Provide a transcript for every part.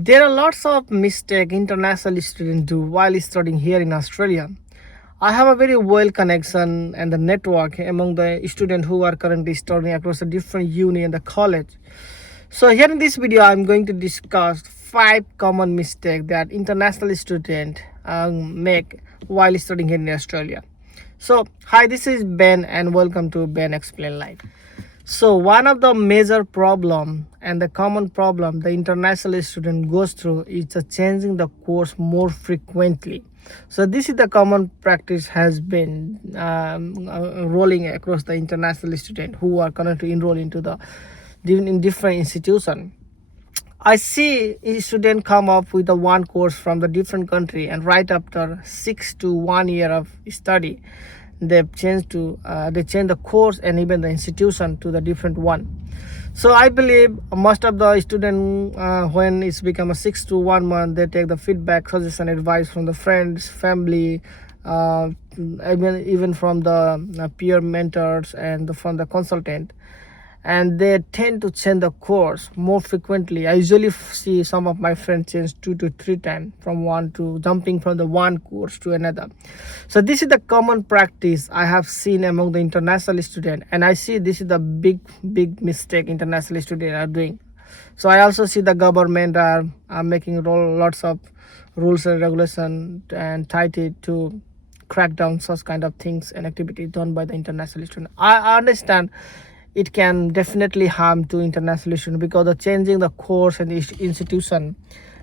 There are lots of mistakes international students do while studying here in Australia. I have a very well connection and the network among the students who are currently studying across the different uni and the college. So here in this video, I'm going to discuss 5 common mistakes that international students make while studying here in Australia. So hi, this is Ben and welcome to Ben Explain Life. So one of the major problem and the common problem the international student goes through is the changing the course more frequently. So this is the common practice has been rolling across the international student who are currently enrolled into the in different institution. I see a student come up with a one course from the different country, and right after 6 to 1 year of study, they change the course and even the institution to the different one. So I believe most of the student when it's become a 6 to 1 month, they take the feedback, suggestion, advice from the friends, family, uh, even from the peer mentors and from the consultant, and they tend to change the course more frequently. I usually see some of my friends change 2 to 3 times from one to jumping from the one course to another. So this is the common practice I have seen among the international student, and I see this is the big mistake international students are doing. So I also see the government are making lots of rules and regulation and tight it to crack down such kind of things and activities done by the international student. I understand it can definitely harm to international students because the changing the course and institution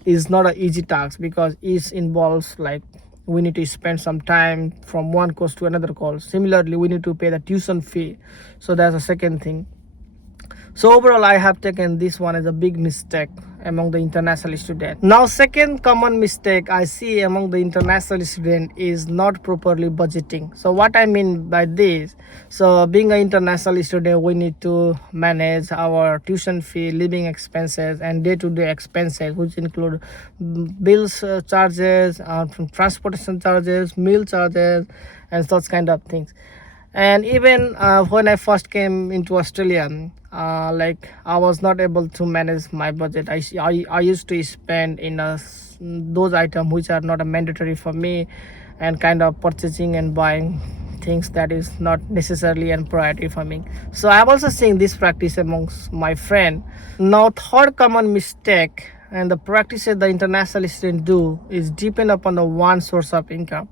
is not an easy task, because it involves like we need to spend some time from one course to another course. Similarly, we need to pay the tuition fee. So that's a second thing. So overall, I have taken this one as a big mistake among the international student. Now, second common mistake I see among the international student is not properly budgeting. So what I mean by this, so being an international student, we need to manage our tuition fee, living expenses, and day-to-day expenses, which include bills charges, transportation charges, meal charges, and such kind of things. And even when I first came into Australia, like I was not able to manage my budget. I used to spend in those items which are not a mandatory for me, and kind of purchasing and buying things that is not necessarily a priority for me. So I'm also seeing this practice amongst my friend. Now third common mistake and the practices the international students do is depend upon the one source of income.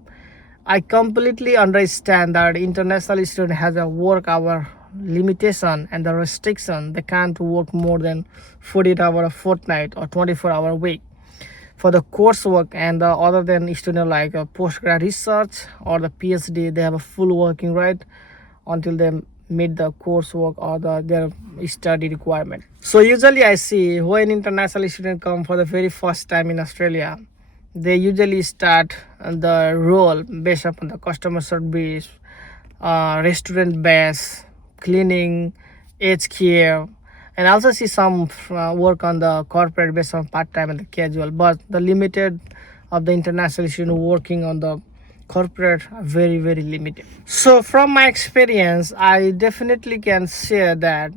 I completely understand that international student has a work hour limitation and the restriction. They can't work more than 48 hour a fortnight or 24-hour a week for the coursework, and other than student like postgrad research or the PhD, they have a full working right until they meet the coursework or their study requirement. So usually I see when international students come for the very first time in Australia, they usually start the role based upon the customer service, restaurant base, cleaning, aged care, and also see some work on the corporate based on part-time and the casual. But the limited of the international student working on the corporate are very limited. So from my experience, I definitely can share that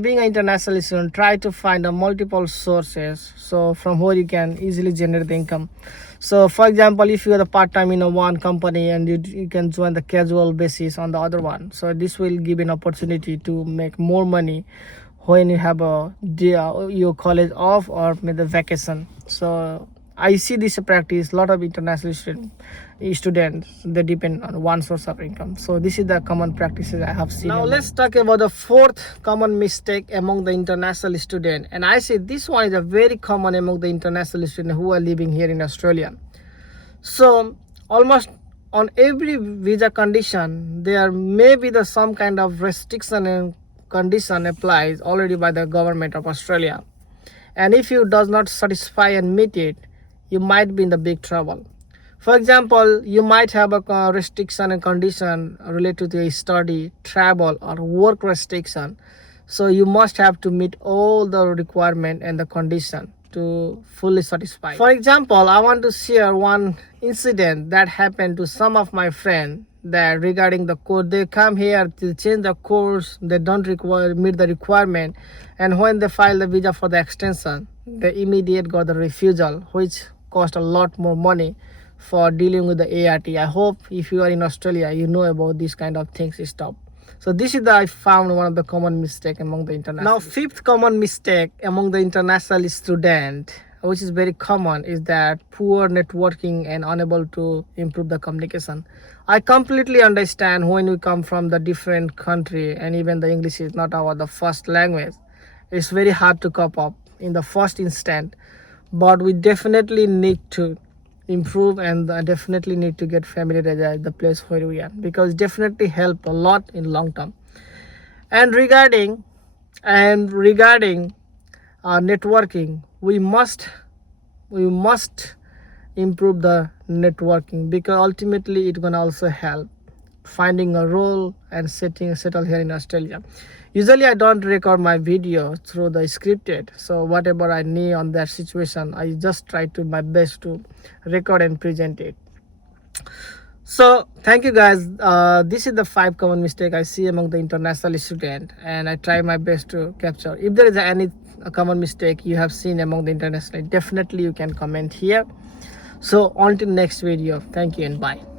being an international student, try to find a multiple sources so from where you can easily generate the income. So for example, if you are the part-time in a one company and you can join the casual basis on the other one, so this will give an opportunity to make more money when you have your college off or maybe the vacation. So I see this practice. A lot of international students, they depend on one source of income. So this is the common practices I have seen. Now let's talk about the fourth common mistake among the international student, and I say this one is a very common among the international students who are living here in Australia. So almost on every visa condition, there may be some kind of restriction and condition applies already by the government of Australia, and if you does not satisfy and meet it, you might be in the big trouble. For example, you might have a restriction and condition related to a study, travel, or work restriction. So you must have to meet all the requirement and the condition to fully satisfy. For example, I want to share one incident that happened to some of my friends. that regarding the course, they come here to change the course, they don't meet the requirement, and when they file the visa for the extension, they immediate got the refusal, which cost a lot more money for dealing with the ART. I hope if you are in Australia, you know about these kind of things. Stop. So this is I found one of the common mistake among the international. Now, fifth common mistake among the international student, which is very common, is that poor networking and unable to improve the communication. I completely understand when we come from the different country and even the English is not our the first language. It's very hard to cope up in the first instant, but we definitely need to improve and definitely need to get familiarized the place where we are, because definitely help a lot in long term. And regarding networking, we must improve the networking, because ultimately it's gonna also help finding a role and settle here in Australia. Usually I don't record my video through the scripted, so whatever I need on that situation, I just try to my best to record and present it. So thank you guys. This is the 5 common mistake I see among the international student, and I try my best to capture. If there is any common mistake you have seen among the international, definitely you can comment here. So until next video, thank you and bye.